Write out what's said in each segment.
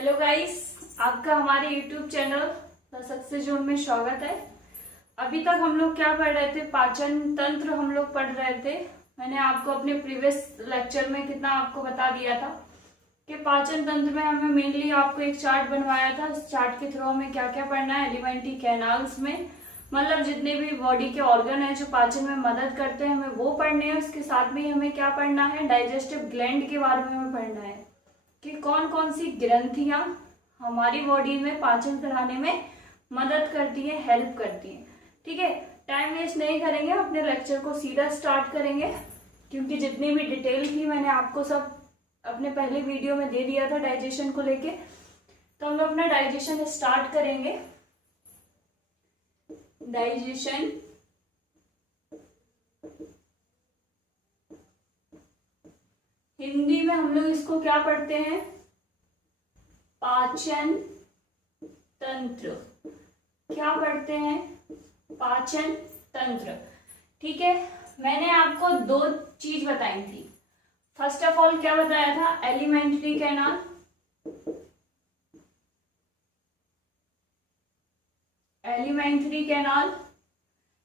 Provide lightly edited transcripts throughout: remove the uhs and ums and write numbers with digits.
Hello guys, आपका हमारे YouTube channel the success zone में स्वागत है। अभी तक हम लोग क्या पढ़ रहे थे? पाचन तंत्र हम लोग पढ़ रहे थे। मैंने आपको अपने प्रीवियस लेक्चर में कितना आपको बता दिया था कि पाचन तंत्र में हमें मेनली आपको एक चार्ट बनवाया था। इस चार्ट के थ्रू हमें क्या क्या पढ़ना है। एलिमेंट्री कैनाल्स में मतलब जितने भी बॉडी के ऑर्गन है जो पाचन में मदद करते हैं हमें वो पढ़ने हैं। उसके साथ में हमें क्या पढ़ना है? डाइजेस्टिव ग्लैंड के बारे में हमें पढ़ना है कि कौन कौन सी ग्रंथियां हमारी बॉडी में पाचन कराने में मदद करती है, हेल्प करती है। ठीक है, टाइम वेस्ट नहीं करेंगे, अपने लेक्चर को सीधा स्टार्ट करेंगे क्योंकि जितनी भी डिटेल थी मैंने आपको सब अपने पहले वीडियो में दे दिया था डाइजेशन को लेके। तो हम लोग अपना डाइजेशन स्टार्ट करेंगे। डाइजेशन हिंदी में हम लोग इसको क्या पढ़ते हैं? पाचन तंत्र। क्या पढ़ते हैं? पाचन तंत्र। ठीक है, मैंने आपको दो चीज बताई थी। फर्स्ट ऑफ ऑल क्या बताया था? Alimentary canal. Alimentary canal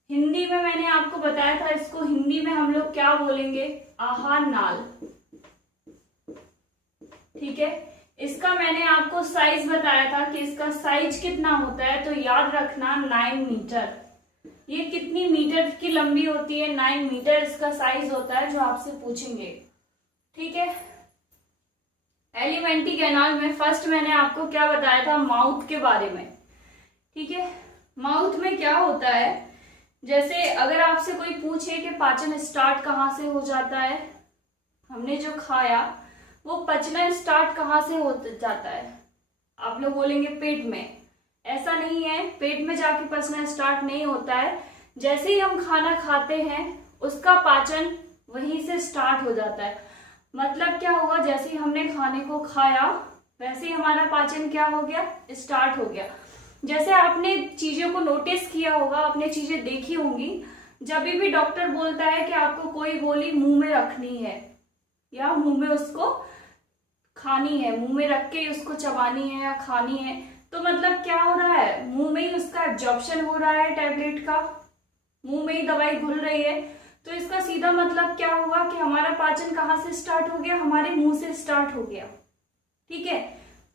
Hindi में मैंने आपको बताया था, इसको हिंदी में हम लोग क्या बोलेंगे? आहार नाल। ठीक है, इसका मैंने आपको साइज बताया था कि इसका साइज कितना होता है, तो याद रखना 9 मीटर। ये कितनी मीटर की लंबी होती है? 9 मीटर इसका साइज होता है, जो आपसे पूछेंगे। ठीक है, एलिमेंट्री कैनाल में फर्स्ट मैंने आपको क्या बताया था? माउथ के बारे में। ठीक है, माउथ में क्या होता है? जैसे अगर आपसे कोई पूछे कि पाचन स्टार्ट कहाँ से हो जाता है, हमने जो खाया वो पचना स्टार्ट कहाँ से हो जाता है? आप लोग बोलेंगे पेट में। ऐसा नहीं है, पेट में जाके पचना स्टार्ट नहीं होता है। जैसे ही हम खाना खाते हैं उसका पाचन वहीं से स्टार्ट हो जाता है। मतलब क्या हुआ? जैसे ही हमने खाने को खाया वैसे ही हमारा पाचन क्या हो गया? स्टार्ट हो गया। जैसे आपने चीजों को नोटिस किया होगा, आपने चीजें देखी होंगी, जब भी डॉक्टर बोलता है कि आपको कोई गोली मुंह में रखनी है या मुंह में उसको खानी है, मुंह में रख के उसको चबानी है या खानी है, तो मतलब क्या हो रहा है? मुंह में ही उसका एब्जॉर्प्शन हो रहा है टैबलेट का, मुंह में ही दवाई घुल रही है। तो इसका सीधा मतलब क्या हुआ कि हमारा पाचन कहाँ से स्टार्ट हो गया? हमारे मुंह से स्टार्ट हो गया। ठीक है,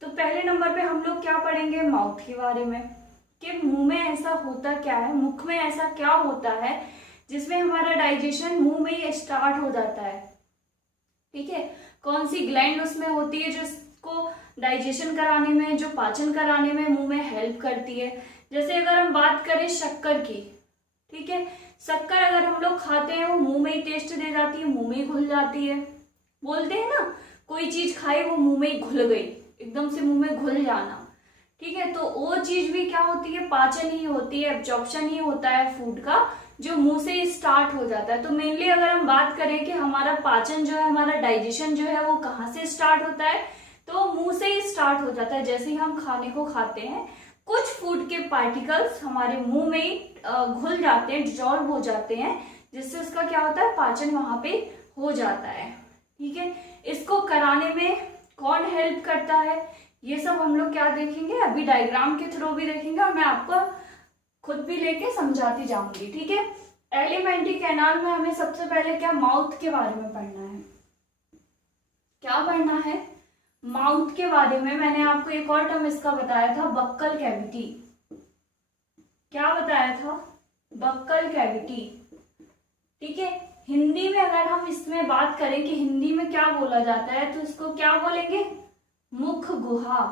तो पहले नंबर पे हम लोग क्या पढ़ेंगे? माउथ के बारे में कि मुंह में ऐसा होता क्या है, मुख में ऐसा क्या होता है जिसमें हमारा डाइजेशन मुंह में ही स्टार्ट हो जाता है। ठीक है, कौन सी ग्लैंड उसमें होती है जो इसको डाइजेशन कराने में, जो पाचन कराने में मुंह में हेल्प करती है। जैसे अगर हम बात करें शक्कर की, ठीक है, शक्कर अगर हम लोग खाते हैं वो मुंह में ही टेस्ट दे जाती है, मुंह में ही घुल जाती है। बोलते हैं ना, कोई चीज खाई वो मुंह में ही घुल गई, एकदम से मुंह में घुल जाना। ठीक है, तो वो चीज भी क्या होती है? पाचन ही होती है, एब्जॉर्प्शन ही होता है फूड का, जो मुंह से ही स्टार्ट हो जाता है। तो मेनली अगर हम बात करें कि हमारा पाचन जो है, हमारा डाइजेशन जो है वो कहाँ से स्टार्ट होता है, तो मुंह से ही स्टार्ट हो जाता है। जैसे ही हम खाने को खाते हैं कुछ फूड के पार्टिकल्स हमारे मुंह में ही घुल जाते हैं, डिजॉल्व हो जाते हैं, जिससे उसका क्या होता है? पाचन वहां पे हो जाता है। ठीक है, इसको कराने में कौन हेल्प करता है ये सब हम लोग क्या देखेंगे? अभी डायग्राम के थ्रू भी देखेंगे और मैं आपको खुद भी लेके समझाती जाऊंगी। ठीक है, एलिमेंट्री कैनाल में हमें सबसे पहले क्या? माउथ के बारे में पढ़ना है। क्या पढ़ना है? माउथ के बारे में। मैंने आपको एक और टर्म इसका बताया था, बक्कल कैविटी। क्या बताया था? Buccal cavity. ठीक है, हिंदी में अगर हम इसमें बात करें कि हिंदी में क्या बोला जाता है, तो इसको क्या बोलेंगे? मुख गुहा।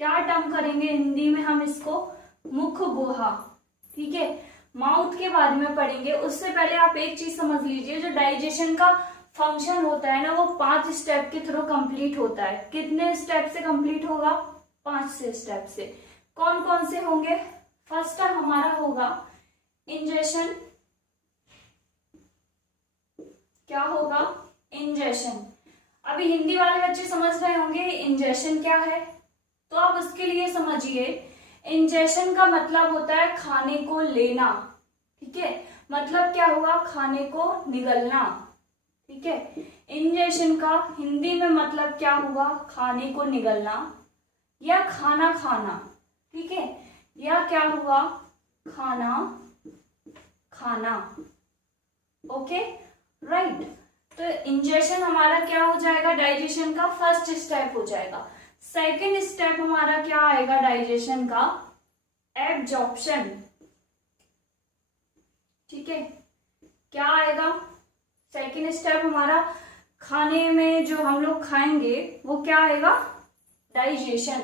क्या टर्म करेंगे हिंदी में हम इसको? मुख गुहा। ठीक है, माउथ के बारे में पढ़ेंगे। उससे पहले आप एक चीज समझ लीजिए, जो डाइजेशन का फंक्शन होता है ना, वो 5 स्टेप के थ्रू कंप्लीट होता है। कितने स्टेप से कंप्लीट होगा? 5 से स्टेप से। कौन कौन से होंगे? फर्स्ट हमारा होगा इंजेशन। क्या होगा? इंजेशन। अभी हिंदी वाले बच्चे समझ रहे होंगे इंजेशन क्या है, तो आप उसके लिए समझिए। इंजेशन का मतलब होता है खाने को लेना। ठीक है, मतलब क्या हुआ? खाने को निगलना। ठीक है। इंजेशन का हिंदी में मतलब क्या हुआ, खाने को निगलना या खाना खाना, ठीक है, या क्या हुआ, खाना खाना। Okay, right. तो इंजेशन हमारा क्या हो जाएगा, डाइजेशन का फर्स्ट स्टेप हो जाएगा। सेकंड स्टेप हमारा क्या आएगा डाइजेशन का, एब्जॉर्प्शन। ठीक है, क्या आएगा सेकंड स्टेप हमारा, खाने में जो हम लोग खाएंगे वो क्या आएगा, डाइजेशन।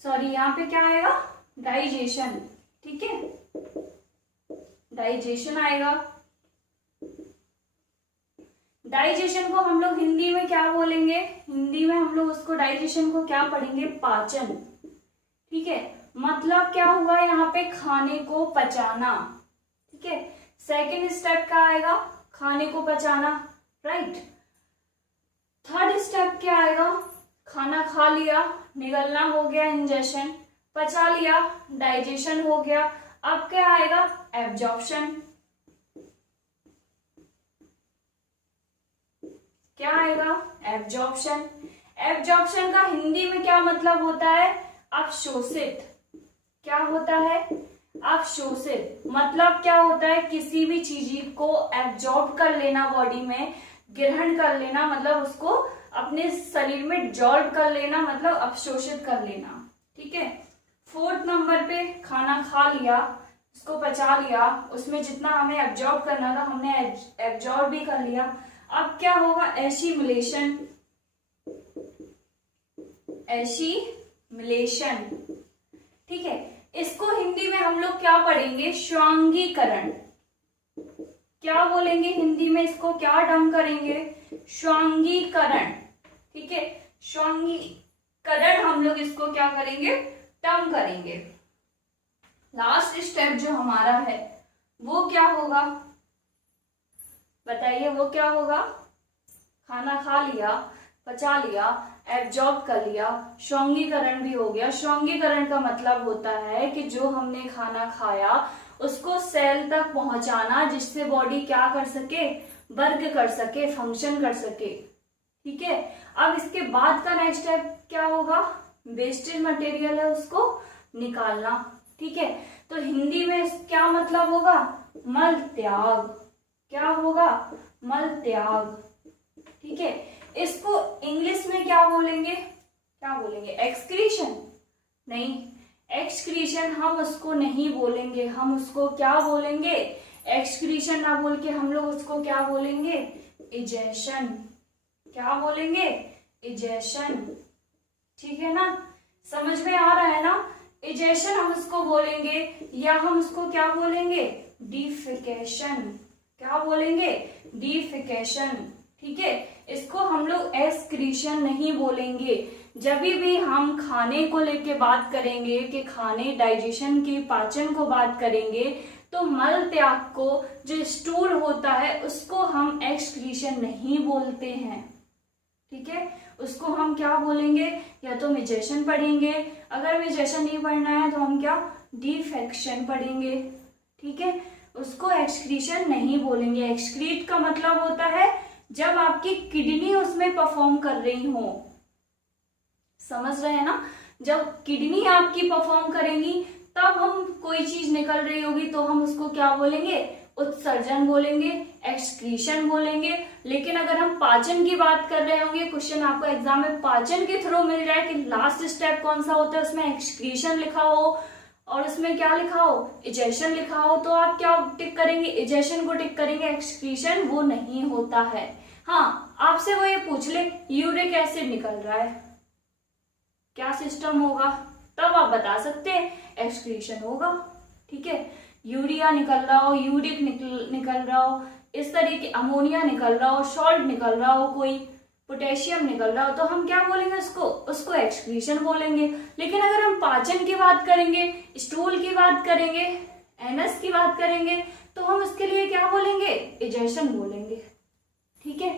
सॉरी, यहाँ पे क्या आएगा, डाइजेशन। ठीक है, डाइजेशन आएगा। डाइजेशन को हम लोग हिंदी में क्या बोलेंगे, हिंदी में हम लोग उसको डाइजेशन को क्या पढ़ेंगे, पाचन। ठीक है, मतलब क्या हुआ यहाँ पे, खाने को पचाना। ठीक है, सेकंड स्टेप क्या आएगा, खाने को पचाना, राइट। थर्ड स्टेप क्या आएगा, खाना खा लिया, निगलना हो गया इंजेशन, पचा लिया डाइजेशन हो गया। अब क्या आएगा, एब्जॉर्प्शन। क्या आएगा, एब्जॉर्प्शन। एब्जॉर्प्शन का हिंदी में क्या मतलब होता है, अवशोषित। क्या होता है, अवशोषित। मतलब क्या होता है, किसी भी चीज को एब्जॉर्ब कर लेना, बॉडी में ग्रहण कर लेना, मतलब उसको अपने शरीर में डिसॉल्व कर लेना, मतलब अवशोषित कर लेना। ठीक है, फोर्थ नंबर पे खाना खा लिया, उसको पचा लिया, उसमें जितना हमें एब्जॉर्ब करना था हमने एब्जॉर्ब भी कर लिया। अब क्या होगा, एसिमिलेशन। एसिमिलेशन, ठीक है, इसको हिंदी में हम लोग क्या पढ़ेंगे, स्वांगीकरण। क्या बोलेंगे हिंदी में इसको, क्या टर्म करेंगे, स्वांगीकरण। ठीक है, स्वांगीकरण हम लोग इसको क्या करेंगे, टर्म करेंगे। लास्ट स्टेप जो हमारा है वो क्या होगा, बताइए, वो क्या होगा, खाना खा लिया, पचा लिया, एब्जॉर्ब कर लिया, स्वांगीकरण भी हो गया। स्वांगीकरण का मतलब होता है कि जो हमने खाना खाया उसको सेल तक पहुंचाना, जिससे बॉडी क्या कर सके, वर्क कर सके, फंक्शन कर सके। ठीक है, अब इसके बाद का नेक्स्ट स्टेप क्या होगा, वेस्टेज मटेरियल है उसको निकालना। ठीक है, तो हिंदी में क्या मतलब होगा, मल त्याग। क्या होगा, मल त्याग। ठीक है, इसको इंग्लिश में क्या बोलेंगे, क्या बोलेंगे, एक्सक्रीशन। नहीं, एक्सक्रीशन हम उसको नहीं बोलेंगे, हम उसको क्या बोलेंगे, एक्सक्रीशन ना बोल के हम लोग उसको क्या बोलेंगे, इजेशन। क्या बोलेंगे, इजेशन। ठीक है ना, समझ में आ रहा है ना, इजेशन हम उसको बोलेंगे, या हम उसको क्या बोलेंगे, डिफिकेशन। क्या बोलेंगे, डिफिकेशन। ठीक है, इसको हम लोग एक्सक्रीशन नहीं बोलेंगे। जब भी हम खाने को लेके बात करेंगे कि खाने डाइजेशन की, पाचन को बात करेंगे, तो मल त्याग को, जो स्टूल होता है, उसको हम एक्सक्रीशन नहीं बोलते हैं। ठीक है, उसको हम क्या बोलेंगे, या तो मिजेशन पढ़ेंगे, अगर मिजेशन नहीं पढ़ना है तो हम क्या, डिफेक्शन पढ़ेंगे। ठीक है, उसको एक्सक्रीशन नहीं बोलेंगे। एक्सक्रीट का मतलब होता है जब आपकी किडनी उसमें परफॉर्म कर रही हो, समझ रहे हैं ना, जब किडनी आपकी परफॉर्म करेंगी तब हम कोई चीज निकल रही होगी तो हम उसको क्या बोलेंगे, उत्सर्जन बोलेंगे, एक्सक्रीशन बोलेंगे। लेकिन अगर हम पाचन की बात कर रहे होंगे, क्वेश्चन आपको एग्जाम में पाचन के थ्रू मिल जाए कि लास्ट स्टेप कौन सा होता है, उसमें एक्सक्रीशन लिखा हो और उसमें क्या लिखा हो, इजेशन लिखा हो, तो आप क्या टिक करेंगे, इजेशन को टिक करेंगे, एक्सक्रीशन वो नहीं होता है। हाँ, आपसे वो ये पूछ ले यूरिक एसिड निकल रहा है, क्या सिस्टम होगा, तब आप बता सकते हैं एक्सक्रीशन होगा। ठीक है, यूरिया निकल रहा हो, यूरिक निकल रहा हो, इस तरीके, अमोनिया निकल रहा हो, सॉल्ट निकल रहा हो, कोई पोटेशियम निकल रहा हो, तो हम क्या बोलेंगे, उसको एक्सक्रीशन बोलेंगे। लेकिन अगर हम पाचन की बात करेंगे, स्टूल की बात करेंगे, एनस की बात करेंगे, तो हम उसके लिए क्या बोलेंगे, इजेशन बोलेंगे। ठीक है,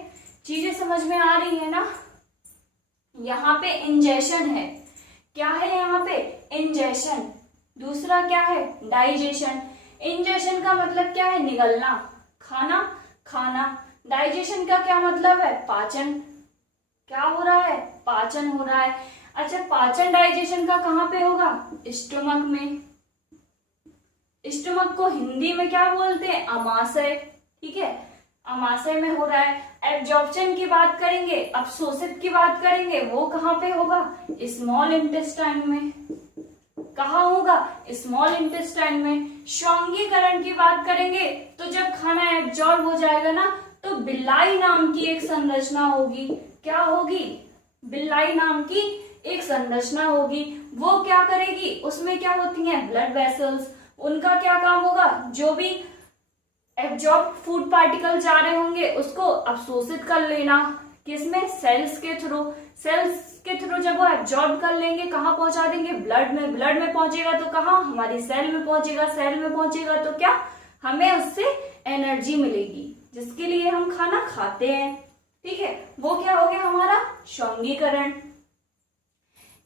चीजें समझ में आ रही है ना। यहाँ पे इंजेशन है, क्या है यहाँ पे, इंजेशन। दूसरा क्या है, डाइजेशन। इंजेशन का मतलब क्या है, निगलना, खाना खाना। डाइजेशन का क्या मतलब है? पाचन। क्या हो रहा है? पाचन हो रहा है। अच्छा, पाचन डाइजेशन का कहाँ पे होगा? स्टमक में। स्टमक को हिंदी में क्या बोलते हैं? अमाशय। ठीक है, अमाशय में हो रहा है। एब्जॉर्प्शन की बात करेंगे, अवशोषित की बात करेंगे, वो कहाँ पे होगा? स्मॉल इंटेस्टाइन में। कहाँ होगा? स्मॉल इंटेस्टाइन में। श्वांगीकरण की बात करेंगे तो जब खाना एब्जॉर्ब हो जाएगा ना, तो बिल्लाई नाम की एक संरचना होगी। क्या होगी? बिल्लाई नाम की एक संरचना होगी। वो क्या करेगी? उसमें क्या होती हैं? Blood vessels. उनका क्या काम होगा? जो भी एब्जॉर्ब फूड पार्टिकल जा रहे होंगे उसको अवशोषित कर लेना। किसमें? सेल्स के थ्रू। सेल्स के थ्रू जब वो एब्जॉर्ब कर लेंगे, कहाँ पहुंचा देंगे? ब्लड में। ब्लड में पहुंचेगा तो कहाँ? हमारी सेल में पहुंचेगा। सेल में पहुंचेगा तो क्या? हमें उससे एनर्जी मिलेगी, जिसके लिए हम खाना खाते हैं। ठीक है, वो क्या हो गया हमारा? श्वांगीकरण।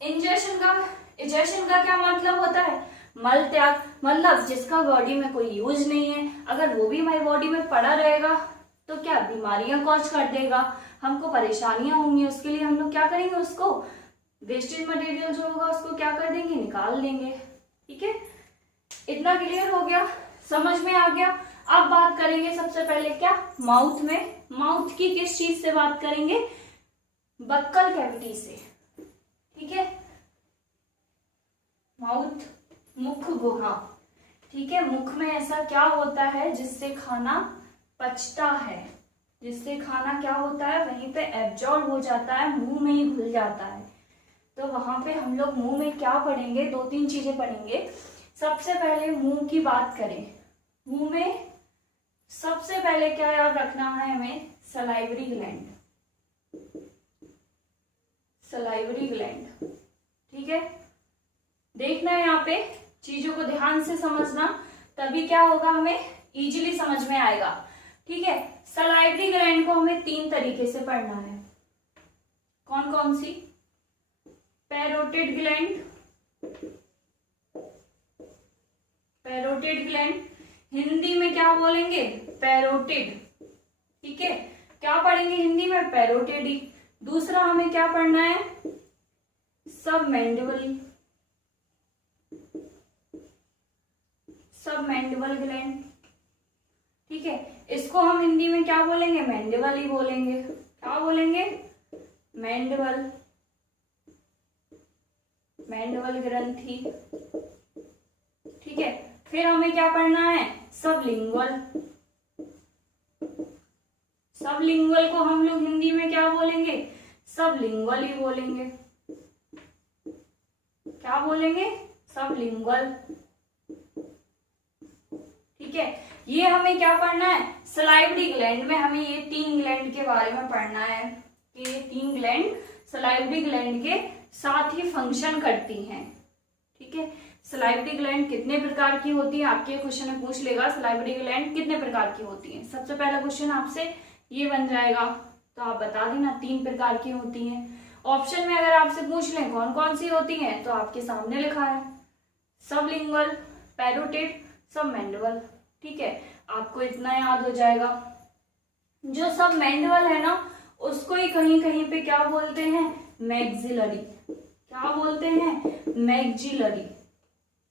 इजेशन का क्या मतलब होता है? मल त्याग। मतलब जिसका बॉडी में कोई यूज नहीं है, अगर वो भी हमारी बॉडी में पड़ा रहेगा तो क्या बीमारियां कॉज कर देगा, हमको परेशानियां होंगी। उसके लिए हम लोग क्या करेंगे? उसको वेस्टेज मटेरियल जो होगा उसको क्या कर देंगे? निकाल देंगे। ठीक है, इतना क्लियर हो गया? समझ में आ गया? अब बात करेंगे सबसे पहले क्या? माउथ में। माउथ की किस चीज से बात करेंगे? बक्कल कैविटी से। ठीक है, माउथ, मुख गुहा। ठीक है, मुख में ऐसा क्या होता है जिससे खाना पचता है? जिससे खाना क्या होता है? वहीं पे एब्जॉर्ब हो जाता है, मुंह में ही घुल जाता है। तो वहां पे हम लोग मुंह में क्या पढ़ेंगे? 2-3 चीजें पढ़ेंगे। सबसे पहले मुंह की बात करें, मुंह में सबसे पहले क्या याद रखना है हमें? Salivary gland. Salivary gland. ठीक है, देखना है यहाँ पे, चीजों को ध्यान से समझना, तभी क्या होगा? हमें इजीली समझ में आएगा। ठीक है, सलाइवरी ग्लैंड को हमें 3 तरीके से पढ़ना है। कौन कौन सी? Parotid gland. Parotid gland Hindi में क्या बोलेंगे? पैरोटिड। ठीक है, क्या पढ़ेंगे हिंदी में? पैरोटिड ही। दूसरा हमें क्या पढ़ना है? सबमैंडिबल। सबमैंडिबल ग्लैंड। ठीक है, इसको हम हिंदी में क्या बोलेंगे? मैंडिबल ही बोलेंगे। क्या बोलेंगे? मैंडिबल। मैंडिबल ग्रंथि। ठीक है, फिर हमें क्या पढ़ना है? सबलिंगुअल। सबलिंगुअल को हम लोग हिंदी में क्या बोलेंगे? सबलिंगुअल ही बोलेंगे। क्या बोलेंगे? सबलिंगुअल। ठीक है, ये हमें क्या पढ़ना है? सलाइवरी ग्लैंड में हमें ये 3 ग्लैंड के बारे में पढ़ना है कि ये 3 ग्लैंड सलाइवरी ग्लैंड के साथ ही फंक्शन करती हैं। ठीक है, सलाइवरी ग्लैंड कितने प्रकार की होती है? आपके क्वेश्चन में पूछ लेगा सलाइवरी ग्लैंड कितने प्रकार की होती है। सबसे पहला क्वेश्चन आपसे ये बन जाएगा, तो आप बता देना 3 प्रकार की होती हैं। ऑप्शन में अगर आपसे पूछ लें कौन कौन सी होती हैं, तो आपके सामने लिखा है सबलिंगुअल, पैरोटिड, सबमैंडिबल। ठीक है, आपको इतना याद हो जाएगा। जो सबमैंडिबल है ना, उसको ही कहीं कहीं पे क्या बोलते हैं? मैक्सिलरी। क्या बोलते हैं? मैक्सिलरी।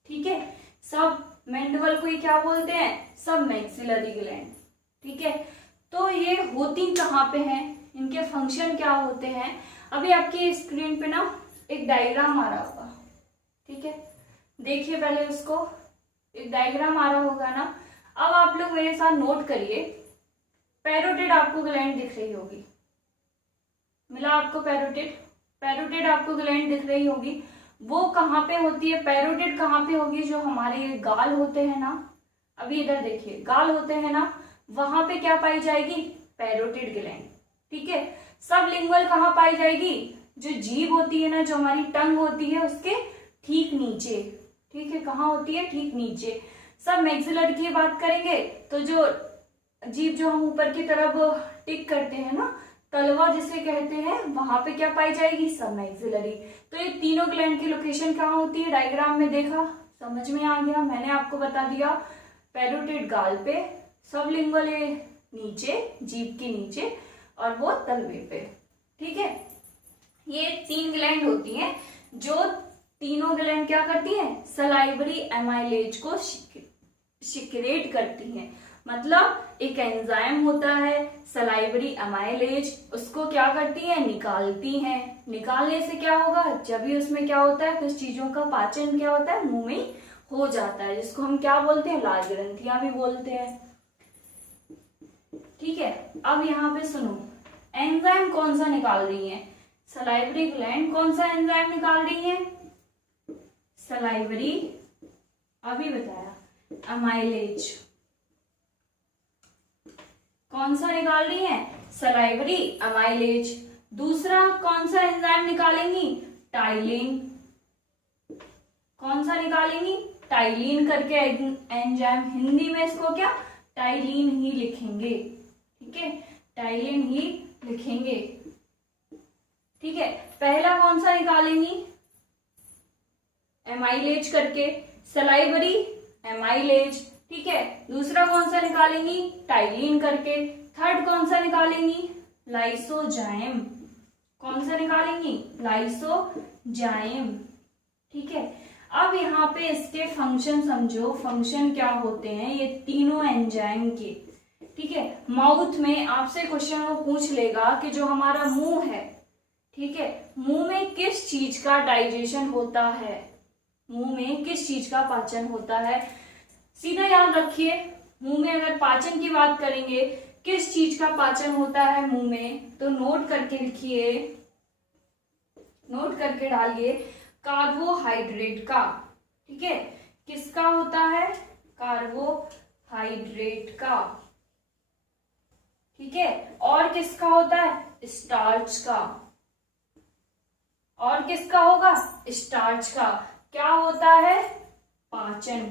ठीक है, सबमैंडिबल को ही क्या बोलते हैं? सब मैक्सिलरी ग्लैंड। ठीक है, तो ये होती कहाँ पे हैं, इनके फंक्शन क्या होते हैं? अभी आपकी स्क्रीन पे ना एक डायग्राम आ रहा होगा। ठीक है, देखिए पहले उसको, एक डायग्राम आ रहा होगा ना। अब आप लोग मेरे साथ नोट करिए, पैरोटिड आपको ग्लैंड दिख रही होगी। मिला आपको पैरोटिड? पैरोटिड आपको ग्लैंड दिख रही होगी। वो कहाँ पे होती है? पैरोटिड कहाँ पे होगी? जो हमारे गाल होते हैं ना, अभी इधर देखिए, गाल होते हैं ना, वहां पे क्या पाई जाएगी? Parotid gland. ठीक है, सबलिंगुअल कहाँ पाई जाएगी? जो जीभ होती है ना, जो हमारी टंग होती है, उसके ठीक नीचे। ठीक है, कहाँ होती है? ठीक नीचे। सब मैक्सिलरी की बात करेंगे तो जो जीभ जो हम ऊपर की तरफ टिक करते हैं ना, तलवा जिसे कहते हैं, वहां पे क्या पाई जाएगी? सब मैक्सिलरी। तो ये तीनों ग्लैंड की लोकेशन कहाँ होती है? डायग्राम में देखा, समझ में आ गया? मैंने आपको बता दिया पैरोटिड गाल पे, सबलिंगुअल नीचे, जीभ के नीचे, और वो तलवे पे। ठीक है, ये 3 ग्लैंड होती हैं जो तीनों ग्लैंड क्या करती हैं, सलाइवरी एमाइलेज को सिक्रेट करती हैं। मतलब एक एंजाइम होता है सलाइवरी एमाइलेज, उसको क्या करती हैं, निकालती हैं। निकालने से क्या होगा, जब भी उसमें क्या होता है, कुछ चीजों का पाचन क्या होता है, मुंह में हो जाता है, जिसको हम क्या बोलते हैं, लाल ग्रंथियां भी बोलते हैं। ठीक है, अब यहाँ पे सुनो, एंजाइम कौन सा निकाल रही है, सलाइवरी ग्लैंड कौन सा एंजाइम निकाल रही है, सलाइवरी, अभी बताया, अमाइलेज। कौन सा निकाल रही है, सलाइवरी अमाइलेज। दूसरा कौन सा एंजाइम निकालेंगी, टाइलिन। कौन सा निकालेंगी, टाइलिन करके एंजाइम, हिंदी में इसको क्या, टाइलिन ही लिखेंगे। ठीक है, टाइलिन ही लिखेंगे। ठीक है, पहला कौन सा निकालेंगी, एमाइलेज करके, सलाइवरी एमाइलेज। ठीक है, दूसरा कौन सा निकालेंगी, टाइलिन करके। थर्ड कौन सा निकालेंगी, लाइसोजाइम। कौन सा निकालेंगी, लाइसोजाइम। ठीक है, अब यहाँ पे इसके फंक्शन समझो, फंक्शन क्या होते हैं ये तीनों एंजाइम के। ठीक है, माउथ में आपसे क्वेश्चन वो पूछ लेगा कि जो हमारा मुंह है, ठीक है, मुंह में किस चीज का डाइजेशन होता है, मुंह में किस चीज का पाचन होता है। सीधा याद रखिए, मुंह में अगर पाचन की बात करेंगे, किस चीज का पाचन होता है मुंह में, तो नोट करके लिखिए, नोट करके डालिए, कार्बोहाइड्रेट का। ठीक है, किसका होता है, कार्बोहाइड्रेट का। ठीक है, और किसका होता है, स्टार्च का। और किसका होगा, स्टार्च का। क्या होता है, पाचन।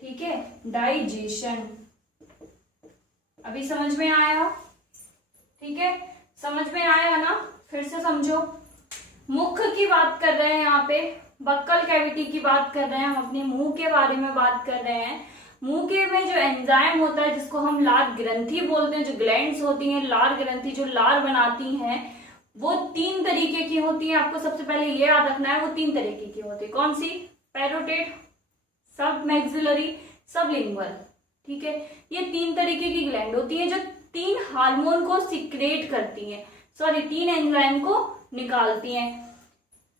ठीक है, डाइजेशन। अभी समझ में आया, ठीक है, समझ में आया ना, फिर से समझो। मुख की बात कर रहे हैं यहाँ पे, बक्कल कैविटी की बात कर रहे हैं, हम अपने मुंह के बारे में बात कर रहे हैं। मुंह के में जो एंजाइम होता है, जिसको हम लार ग्रंथि बोलते हैं, जो ग्लैंड्स होती हैं, लार ग्रंथि जो लार बनाती हैं, वो 3 तरीके की होती है। आपको सबसे पहले ये याद रखना है, वो 3 तरीके की होती है। कौन सी, पैरोटेट, सब मैक्सिलरी, सबलिंगुअल। ठीक है, ये 3 तरीके की ग्लैंड होती है जो 3 हार्मोन को सिक्रेट करती हैं, 3 एंजाइम को निकालती हैं।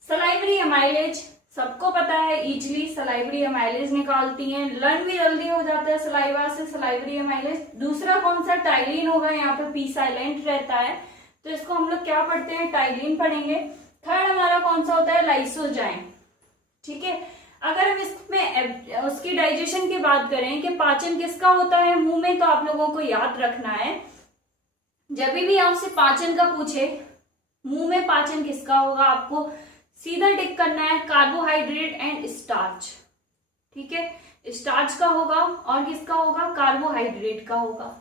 सलाइवरी एमाइलेज सबको पता है, इजली सलाइवरी एमाइलेज निकालती हैं, लर्न भी जल्दी हो जाता है सलाइवा से, सलाइवरी एमाइलेज। दूसरा कौन सा, टाइलिन होगा, यहाँ पे पी साइलेंट रहता है, तो इसको हम लोग क्या पढ़ते हैं, टाइलिन पढ़ेंगे। थर्ड हमारा कौन सा होता है, लाइसोजाइम। ठीक है, अगर हम इसमें उसकी डाइजेशन की बात करें कि पाचन किसका होता है मुंह में, तो आप लोगों को याद रखना है, जब भी आपसे पाचन का पूछे, मुंह में पाचन किसका होगा, आपको सीधा टिक करना है, कार्बोहाइड्रेट एंड स्टार्च। ठीक है, स्टार्च का होगा, और किसका होगा, कार्बोहाइड्रेट का होगा।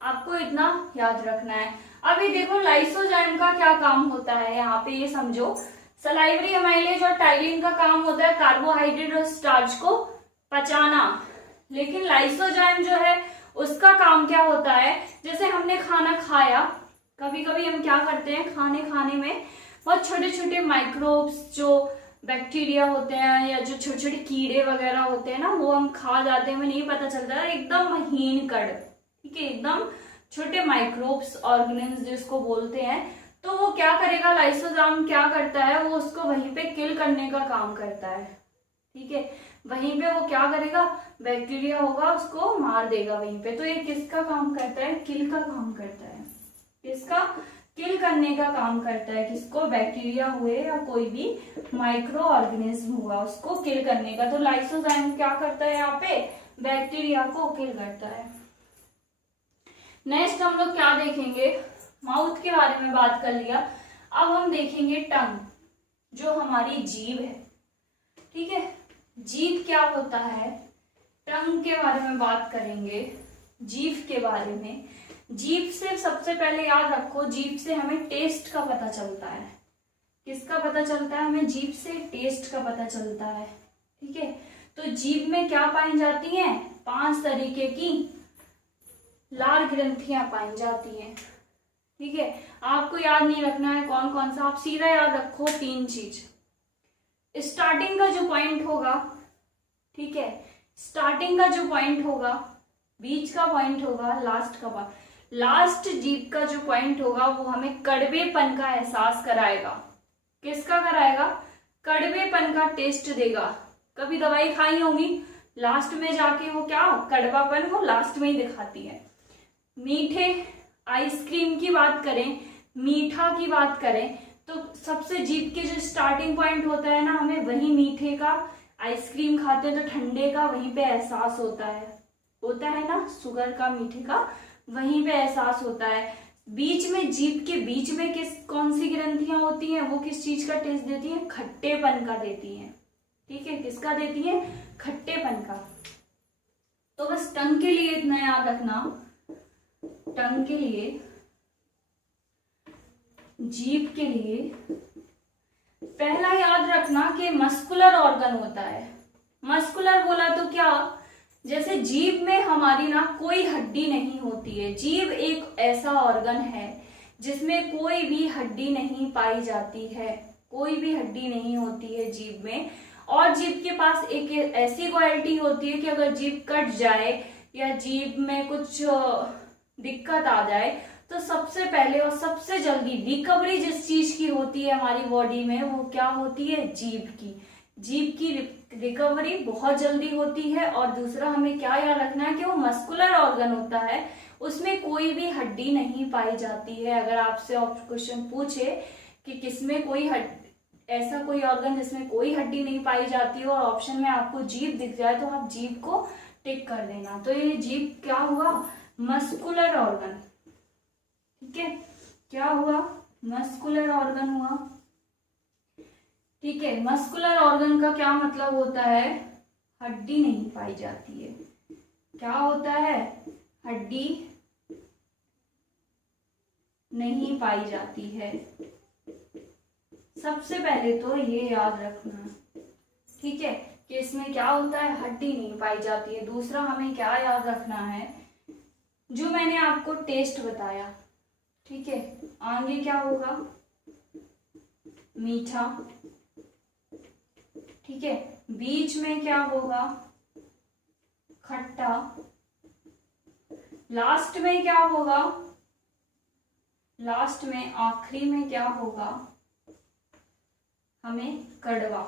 आपको इतना याद रखना है। अभी देखो लाइसोजाइम का क्या काम होता है, यहाँ पे ये समझो, सलाइवरी एमाइलेज और टाइलिन का काम होता है कार्बोहाइड्रेट और स्टार्च को पचाना, लेकिन लाइसोजाइम जो है उसका काम क्या होता है, जैसे हमने खाना खाया, कभी कभी हम क्या करते हैं, खाने में बहुत छोटे छोटे माइक्रोब्स, जो बैक्टीरिया होते हैं या जो छोटे छोटे कीड़े वगैरह होते हैं ना, वो हम खा जाते हैं, हमें नहीं पता चलता, एकदम महीन कण। ठीक है, एकदम छोटे माइक्रोब्स, ऑर्गेनिज्म जिसको बोलते हैं, तो वो क्या करेगा, लाइसोजाइम क्या करता है, वो उसको वहीं पे किल करने का काम करता है। ठीक है, वहीं पे वो क्या करेगा, बैक्टीरिया होगा उसको मार देगा वहीं पे। तो ये किसका काम करता है, किल का काम करता है, किसका, किल करने का काम करता है, किसको, बैक्टीरिया हुए या कोई भी माइक्रो ऑर्गेनिज्म हुआ, उसको किल करने का। तो लाइसोजाइम क्या करता है, यहाँ पे बैक्टीरिया को किल करता है। नेक्स्ट हम लोग क्या देखेंगे, माउथ के बारे में बात कर लिया, अब हम देखेंगे टंग, जो हमारी जीभ है। ठीक है, जीभ क्या होता है, टंग के बारे में बात करेंगे, जीभ के बारे में। जीभ से सबसे पहले याद रखो, जीभ से हमें टेस्ट का पता चलता है। किसका पता चलता है, हमें जीभ से टेस्ट का पता चलता है। ठीक है, तो जीभ में क्या पाई जाती हैं, 5 तरीके की लार ग्रंथियां पाई जाती हैं। ठीक है, आपको याद नहीं रखना है कौन कौन सा, आप सीधा याद रखो 3 चीज। स्टार्टिंग का जो पॉइंट होगा, ठीक है, स्टार्टिंग का जो पॉइंट होगा, बीच का पॉइंट होगा, लास्ट का पॉइंट, लास्ट जीभ का जो पॉइंट होगा वो हमें कड़वेपन का एहसास कराएगा। किसका कराएगा? कड़वेपन का टेस्ट देगा। कभी दवाई खाई होगी, लास्ट में जाके वो क्या कड़वापन वो लास्ट में ही दिखाती है। मीठे आइसक्रीम की बात करें, मीठा की बात करें, तो सबसे जीभ के जो स्टार्टिंग पॉइंट होता है ना, हमें वही मीठे का, आइसक्रीम खाते हैं तो ठंडे का वहीं पे एहसास होता है ना, शुगर का, मीठे का वहीं पे एहसास होता है। बीच में जीभ के बीच में कौन सी ग्रंथियां होती हैं, वो किस चीज का टेस्ट देती हैं? खट्टेपन का देती हैं। ठीक है, किसका देती हैं? खट्टेपन का। तो बस टंग के लिए इतना याद रखना, टंग के लिए, जीभ के लिए पहला याद रखना कि मस्कुलर ऑर्गन होता है। मस्कुलर बोला तो क्या, जैसे जीभ में हमारी ना कोई हड्डी नहीं होती है। जीभ एक ऐसा ऑर्गन है जिसमें कोई भी हड्डी नहीं पाई जाती है, कोई भी हड्डी नहीं होती है जीभ में। और जीभ के पास एक ऐसी क्वालिटी होती है कि अगर जीभ कट जाए या जीभ में कुछ दिक्कत आ जाए तो सबसे पहले और सबसे जल्दी रिकवरी जिस चीज की होती है हमारी बॉडी में, वो क्या होती है? जीभ की। जीभ की रिकवरी बहुत जल्दी होती है। और दूसरा हमें क्या याद रखना है कि वो मस्कुलर ऑर्गन होता है, उसमें कोई भी हड्डी नहीं पाई जाती है। अगर आपसे क्वेश्चन पूछे कि किसमें कोई ऐसा कोई ऑर्गन जिसमें कोई हड्डी नहीं पाई जाती हो और ऑप्शन में आपको जीभ दिख जाए तो आप जीभ को टिक कर देना। तो ये जीभ क्या हुआ? Muscular organ. ठीक है, क्या हुआ? मस्कुलर ऑर्गन हुआ। ठीक है, मस्कुलर ऑर्गन का क्या मतलब होता है? हड्डी नहीं पाई जाती है। क्या होता है? हड्डी नहीं पाई जाती है। सबसे पहले तो ये याद रखना, ठीक है, कि इसमें क्या होता है? हड्डी नहीं पाई जाती है। दूसरा हमें क्या याद रखना है? जो मैंने आपको टेस्ट बताया, ठीक है, आगे क्या होगा? मीठा। ठीक है, बीच में क्या होगा? खट्टा। लास्ट में क्या होगा? लास्ट में आखिरी में क्या होगा? हमें कड़वा।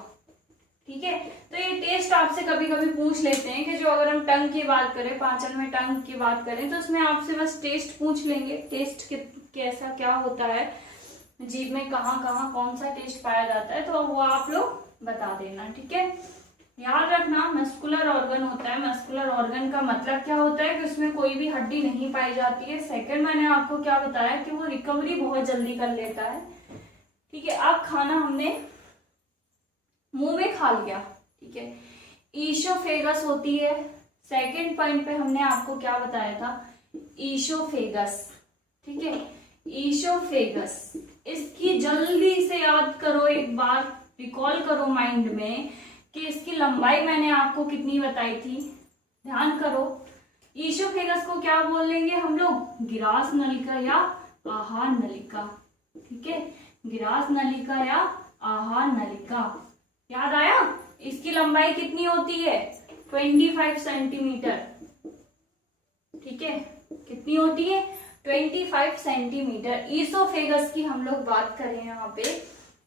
ठीक है, तो ये टेस्ट आपसे कभी कभी पूछ लेते हैं कि जो अगर हम टंग की बात करें, पाचन में टंग की बात करें, तो उसमें आपसे बस टेस्ट पूछ लेंगे। टेस्ट कैसा क्या होता है, जीभ में कहाँ कहाँ कौन सा टेस्ट पाया जाता है, तो वो आप लोग बता देना। ठीक है, याद रखना मस्कुलर ऑर्गन होता है। मस्कुलर ऑर्गन का मतलब क्या होता है कि उसमें कोई भी हड्डी नहीं पाई जाती है। सेकंड, मैंने आपको क्या बताया कि वो रिकवरी बहुत जल्दी कर लेता है। ठीक है, अब खाना हमने मुंह में खा लिया, ठीक है, ईसोफेगस होती है। सेकंड पॉइंट पे हमने आपको क्या बताया था? ईसोफेगस। ठीक है, ईसोफेगस, इसकी जल्दी से याद करो, एक बार रिकॉल करो माइंड में कि इसकी लंबाई मैंने आपको कितनी बताई थी, ध्यान करो। ईसोफेगस को क्या बोलेंगे हम लोग? गिरास नलिका या आहार नलिका। ठीक है, गिरास नलिका या आहार नलिका। याद आया? इसकी लंबाई कितनी होती है? 25 सेंटीमीटर। ठीक है, कितनी होती है? 25 सेंटीमीटर। ईसोफेगस की हम लोग बात करें यहाँ पे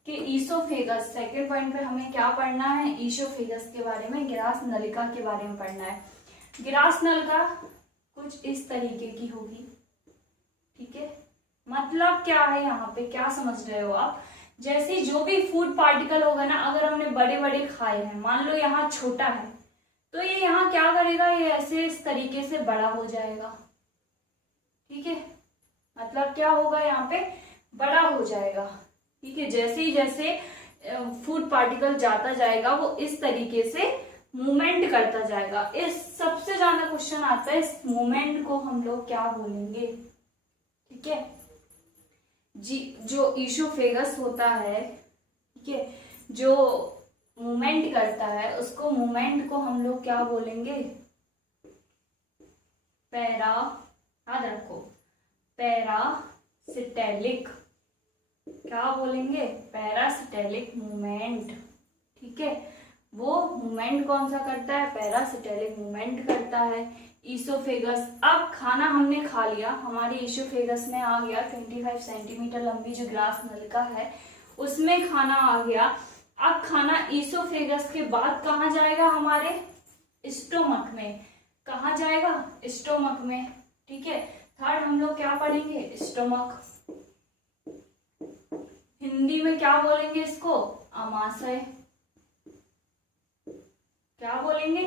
कि ईसोफेगस, सेकेंड पॉइंट पे हमें क्या पढ़ना है? ईसोफेगस के बारे में, गिरास नलिका के बारे में पढ़ना है। गिरास नलिका कुछ इस तरीके की होगी। ठीक है, मतलब क्या है यहाँ पे, क्या समझ रहे हो आप? जैसे जो भी फूड पार्टिकल होगा ना, अगर हमने बड़े बड़े खाए हैं, मान लो यहाँ छोटा है, तो ये यहाँ क्या करेगा? ये ऐसे इस तरीके से बड़ा हो जाएगा। ठीक है, मतलब क्या होगा? यहाँ पे बड़ा हो जाएगा। ठीक है, जैसे ही जैसे फूड पार्टिकल जाता जाएगा वो इस तरीके से मूवमेंट करता जाएगा। इस सबसे ज्यादा क्वेश्चन आता है, इस मूवमेंट को हम लोग क्या बोलेंगे? ठीक है जी, जो ईसोफेगस होता है, ठीक है, जो मूवमेंट करता है, उसको मूवमेंट को हम लोग क्या बोलेंगे? पैरा याद रखो, पैरासिटेलिक, क्या बोलेंगे, पैरासिटेलिक मूवमेंट। ठीक है, वो मूवमेंट कौन सा करता है, पैरासिटेलिक मूवमेंट करता है। ईसोफेगस, अब खाना हमने खा लिया, हमारी ईसोफेगस में आ गया 25 सेंटीमीटर लंबी जो ग्लास नलिका है उसमें खाना आ गया। अब खाना ईसोफेगस के बाद कहाँ जाएगा, हमारे स्टोमक में। कहाँ जाएगा, स्टोमक में। ठीक है, थर्ड हम लोग क्या पढ़ेंगे, स्टोमक। हिंदी में क्या बोलेंगे इसको, अमाशय। क्या बोलेंगे,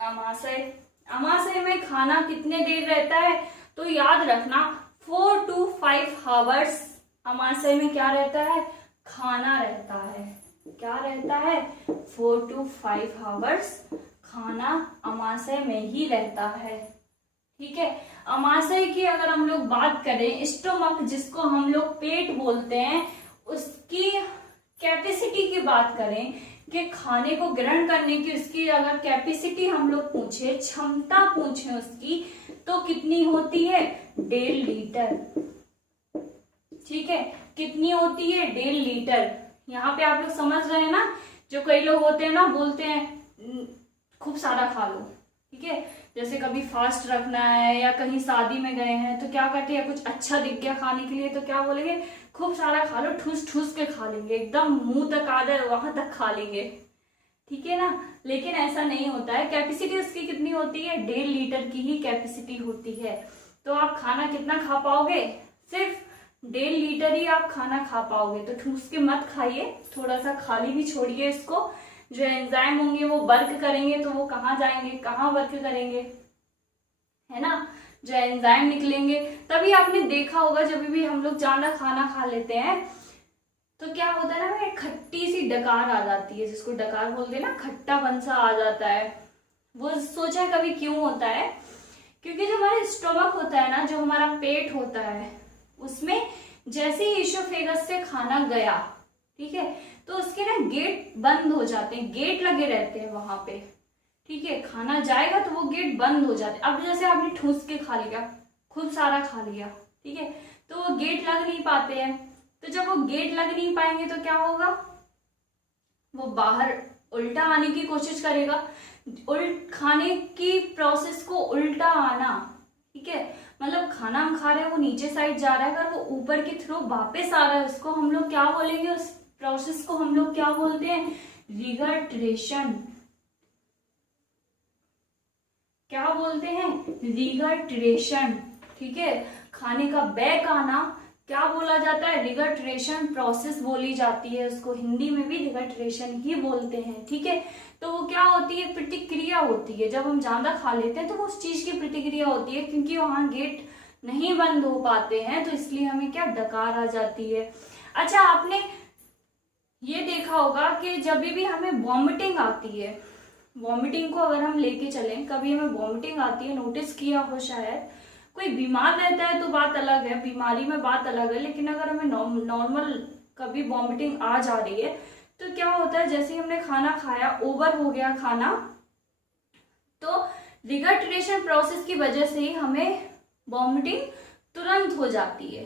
अमाशय। अमाशय में खाना कितने देर रहता है, तो याद रखना 4 to 5 आवर्स अमाशय में क्या रहता है, खाना रहता है। क्या रहता है, 4 to 5 आवर्स खाना अमाशय में ही रहता है। ठीक है, अमाशय की अगर हम लोग बात करें, स्टोमक जिसको हम लोग पेट बोलते हैं, उसकी कैपेसिटी की बात करें कि खाने को ग्रहण करने की उसकी अगर कैपेसिटी हम लोग पूछे, क्षमता पूछे उसकी, तो कितनी होती है, 1.5 लीटर। ठीक है, कितनी होती है, 1.5 लीटर। यहाँ पे आप लोग समझ रहे हैं ना, जो कई लोग होते हैं ना बोलते हैं खूब सारा खा लो। ठीक है, जैसे कभी फास्ट रखना है या कहीं शादी में गए हैं तो क्या करते हैं, कुछ अच्छा दिख गया खाने के लिए तो क्या बोलेंगे, खूब सारा खा लो, ठूस ठूस के खा लेंगे, एकदम मुंह तक आ जाए वहां तक खा लेंगे। ठीक है ना, लेकिन ऐसा नहीं होता है। कैपेसिटी उसकी कितनी होती है, 1.5 लीटर की ही कैपेसिटी होती है। तो आप खाना कितना खा पाओगे, सिर्फ 1.5 लीटर ही आप खाना खा पाओगे। तो ठूस के मत खाइए, थोड़ा सा खाली भी छोड़िए इसको। जो एंजाइम होंगे वो वर्क करेंगे, तो वो कहाँ जाएंगे, कहाँ वर्क करेंगे, है ना, जो एंजाइम निकलेंगे। तभी आपने देखा होगा जब भी हम लोग ज्यादा खाना खा लेते हैं तो क्या होता है ना, खट्टी सी डकार आ जाती है, जिसको डकार बोलते हैं ना, खट्टापन सा आ जाता है। वो सोचा है कभी क्यों होता है, क्योंकि जो हमारा स्टोमक होता है ना, जो हमारा पेट होता है, उसमें जैसे ही ईसोफेगस से खाना गया, ठीक है, तो उसके ना गेट बंद हो जाते हैं, गेट लगे रहते हैं वहां पे। ठीक है, खाना जाएगा तो वो गेट बंद हो जाते हैं। अब जैसे आपने ठूस के खा लिया, खूब सारा खा लिया, ठीक है, तो वो गेट लग नहीं पाते हैं। तो जब वो गेट लग नहीं पाएंगे तो क्या होगा, वो बाहर उल्टा आने की कोशिश करेगा, खाने की प्रोसेस को उल्टा आना। ठीक है, मतलब खाना हम खा रहे हैं वो नीचे साइड जा रहा है, अगर वो ऊपर के थ्रू वापस आ रहा है, उसको हम लोग क्या बोलेंगे, उस प्रोसेस को हम लोग क्या बोलते हैं, रिगर्ट्रेशन। क्या बोलते हैं, रिगर्ट्रेशन। ठीक है, खाने का बैक आना क्या बोला जाता है, रिगर्ट्रेशन प्रोसेस बोली जाती है उसको, हिंदी में भी रिगर्ट्रेशन ही बोलते हैं। ठीक है, तो वो क्या होती है, प्रतिक्रिया होती है। जब हम ज्यादा खा लेते हैं तो वो उस चीज की प्रतिक्रिया होती है, क्योंकि वहां गेट नहीं बंद हो पाते हैं, तो इसलिए हमें क्या, डकार आ जाती है। अच्छा, आपने ये देखा होगा कि जब भी हमें वॉमिटिंग आती है, वॉमिटिंग को अगर हम लेके चलें, कभी हमें वॉमिटिंग आती है, नोटिस किया हो शायद, कोई बीमार रहता है तो बात अलग है, बीमारी में बात अलग है, लेकिन अगर हमें नॉर्मल कभी वॉमिटिंग आ जा रही है तो क्या होता है, जैसे ही हमने खाना खाया, ओवर हो गया खाना, तो रिगर्ट्रेशन प्रोसेस की वजह से ही हमें वॉमिटिंग तुरंत हो जाती है।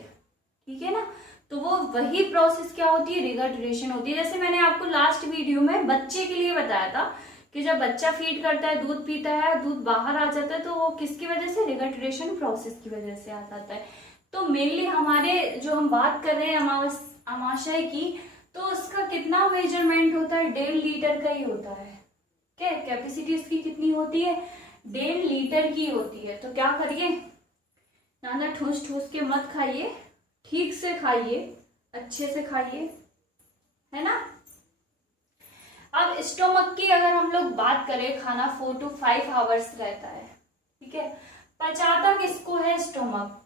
ठीक है ना, तो वो वही प्रोसेस क्या होती है, रिगर्ट्रेशन होती है। जैसे मैंने आपको लास्ट वीडियो में बच्चे के लिए बताया था कि जब बच्चा फीड करता है, दूध पीता है, दूध बाहर आ जाता है, तो वो किसकी वजह से, रिगर्ट्रेशन प्रोसेस की वजह से आ जाता है। तो मेनली हमारे जो हम बात कर रहे हैं अमाशय की, तो उसका कितना मेजरमेंट होता है, 1.5 लीटर का ही होता है। क्या कैपेसिटी इसकी कितनी होती है, 1.5 लीटर की होती है। तो क्या करिए, ज्यादा ठूस ठूस के मत खाइए, ठीक से खाइए, अच्छे से खाइए, है ना। अब स्टोमक की अगर हम लोग बात करें, खाना 4 to 5 आवर्स रहता है। ठीक है, पचाता किसको है, स्टोमक।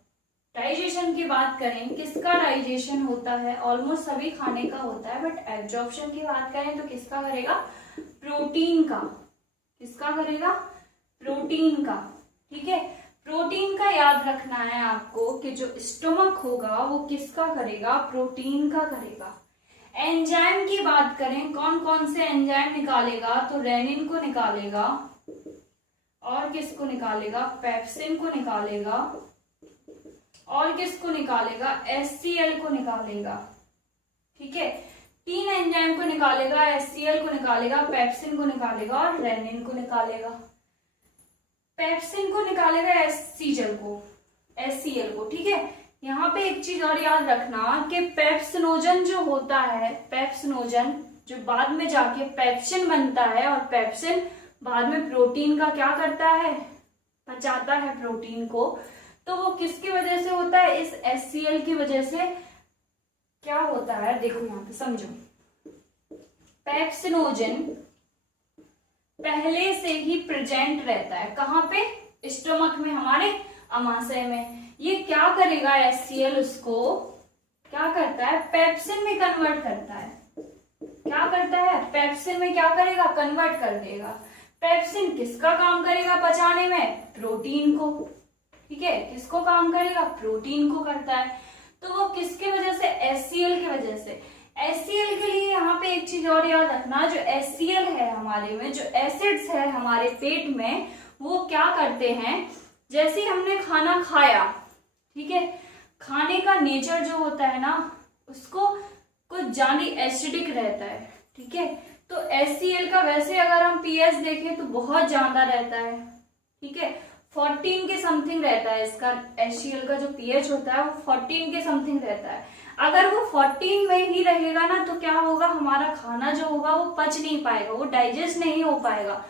डाइजेशन की बात करें, किसका डाइजेशन होता है, ऑलमोस्ट सभी खाने का होता है, बट एब्जॉर्प्शन की बात करें तो किसका करेगा, प्रोटीन का। किसका करेगा, प्रोटीन का। ठीक है, प्रोटीन का याद रखना है आपको कि जो स्टोमक होगा वो किसका करेगा, प्रोटीन का करेगा। एंजाइम की बात करें, कौन कौन से एंजाइम निकालेगा, तो रेनिन को निकालेगा और किसको निकालेगा, पेप्सिन को निकालेगा, और किसको निकालेगा, HCl को निकालेगा। ठीक है, 3 एंजाइम को निकालेगा, HCl को निकालेगा, पेप्सिन को निकालेगा और रेनिन को निकालेगा। पेप्सिन को निकालेगा HCl को। ठीक है, यहाँ पे एक चीज और याद रखना कि पेप्सिनोजन जो होता है, पेप्सिनोजन जो बाद में जाके पेप्सिन बनता है, और पेप्सिन बाद में प्रोटीन का क्या करता है, पचाता है प्रोटीन को, तो वो किसकी वजह से होता है, इस HCl की वजह से क्या होता है, देखो यहाँ पे समझो। पेप्सिनोजन पहले से ही प्रेजेंट रहता है, कहाँ पे, स्टमक में, हमारे अमाशय में। ये क्या करेगा, HCl उसको क्या करता है, पेप्सिन में कन्वर्ट करता है। क्या करता है, पेप्सिन में क्या करेगा, कन्वर्ट कर देगा। पेप्सिन किसका काम करेगा पचाने में, प्रोटीन को। ठीक है, किसको काम करेगा, प्रोटीन को करता है। तो वो किसके वजह से, HCl की वजह से। HCl के लिए यहाँ पे एक चीज और याद रखना, जो HCl है हमारे में, जो एसिड्स है हमारे पेट में, वो क्या करते हैं, जैसे हमने खाना खाया, ठीक है, खाने का नेचर जो होता है ना, उसको कुछ ज्यादा एसिडिक रहता है। ठीक है, तो HCl का वैसे अगर हम pH देखें तो बहुत ज्यादा रहता है। ठीक है, 14 के समथिंग रहता है इसका, HCl का जो pH होता है वो 14 के समथिंग रहता है। अगर वो 14 में ही रहेगा ना, तो क्या होगा, हमारा खाना जो होगा वो पच नहीं पाएगा, वो डाइजेस्ट नहीं हो पाएगा।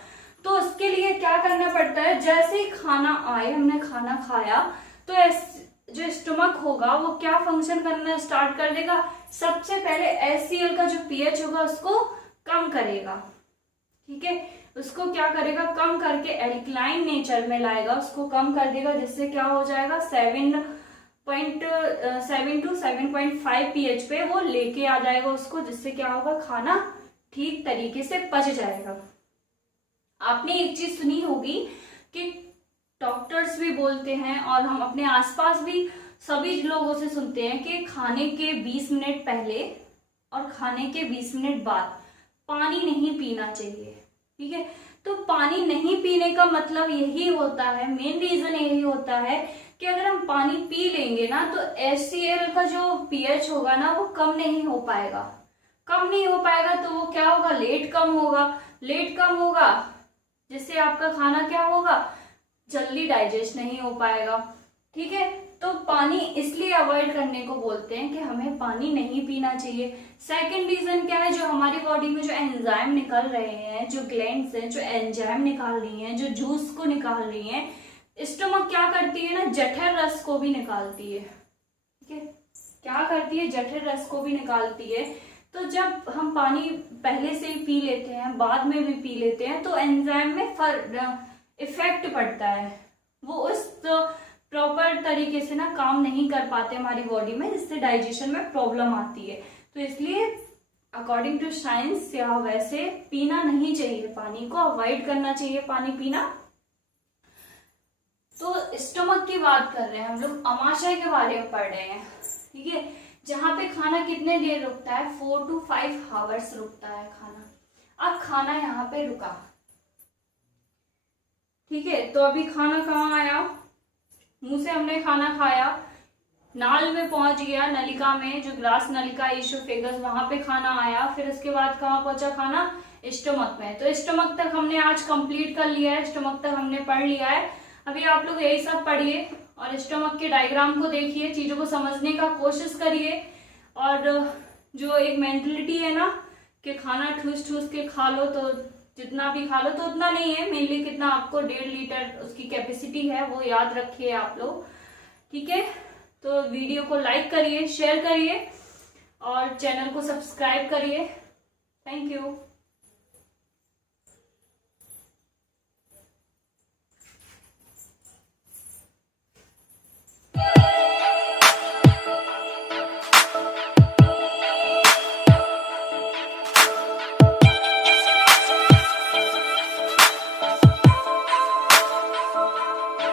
तो उसके लिए क्या करना पड़ता है, जैसे ही खाना आए, हमने खाना खाया, तो जो स्टमक होगा वो क्या फंक्शन करना स्टार्ट कर देगा, सबसे पहले HCl का जो pH होगा उसको कम करेगा। ठीक है, उसको क्या करेगा, कम करके एल्कलाइन नेचर में लाएगा, उसको कम कर देगा, जिससे क्या हो जाएगा, 7 to 7.5 pH पे वो लेके आ जाएगा उसको, जिससे क्या होगा, खाना ठीक तरीके से पच जाएगा। आपने एक चीज सुनी होगी कि डॉक्टर्स भी बोलते हैं, और हम अपने आसपास भी सभी लोगों से सुनते हैं कि खाने के 20 मिनट पहले और खाने के 20 मिनट बाद पानी नहीं पीना चाहिए। ठीक है, तो पानी नहीं पीने का मतलब यही होता है, मेन रीजन यही होता है कि अगर हम पानी पी लेंगे ना, तो HCl का जो pH होगा ना, वो कम नहीं हो पाएगा। कम नहीं हो पाएगा तो वो क्या होगा, लेट कम होगा, जिससे आपका खाना क्या होगा, जल्दी डाइजेस्ट नहीं हो पाएगा। ठीक है, तो पानी इसलिए अवॉइड करने को बोलते हैं कि हमें पानी नहीं पीना चाहिए। सेकंड रीजन क्या है, जो हमारी बॉडी में जो एंजाइम निकल रहे हैं, जो ग्लैंड्स हैं जो एंजाइम निकाल रही हैं, जो जूस को निकाल रही हैं, स्टमक क्या करती है ना, जठर रस को भी निकालती है। ठीक है, क्या करती है, जठर रस को भी निकालती है। तो जब हम पानी पहले से ही पी लेते हैं, बाद में भी पी लेते हैं, तो एंजाइम में इफेक्ट पड़ता है, वो उस प्रॉपर तरीके से ना काम नहीं कर पाते हमारी बॉडी में, जिससे डाइजेशन में प्रॉब्लम आती है। तो इसलिए अकॉर्डिंग टू साइंस या वैसे पीना नहीं चाहिए, पानी को अवॉइड करना चाहिए, पानी पीना। तो स्टमक की बात कर रहे हैं हम लोग, अमाशय के बारे में पढ़ रहे हैं। ठीक है, जहां पे खाना कितने देर रुकता है, 4 to 5 आवर्स रुकता है खाना। अब खाना यहाँ पे रुका, ठीक है, तो अभी खाना कहाँ आया, मुंह से हमने खाना खाया, नाल में पहुंच गया, नलिका में, जो ग्लास नलिका ईसोफेगस, वहां पे खाना आया। फिर उसके बाद कहाँ पहुंचा खाना, स्टमक में। तो स्टमक तक हमने आज कंप्लीट कर लिया है, स्टमक तक हमने पढ़ लिया है। अभी आप लोग यही सब पढ़िए और स्टमक के डायग्राम को देखिए, चीजों को समझने का कोशिश करिए। और जो एक मेंटलिटी है ना कि खाना ठूस ठूस के खा लो, तो जितना भी खा लो, तो उतना नहीं है, मेनली कितना आपको 1.5 लीटर उसकी कैपेसिटी है, वो याद रखिए आप लोग। ठीक है, तो वीडियो को लाइक करिए, शेयर करिए और चैनल को सब्सक्राइब करिए। Thank you.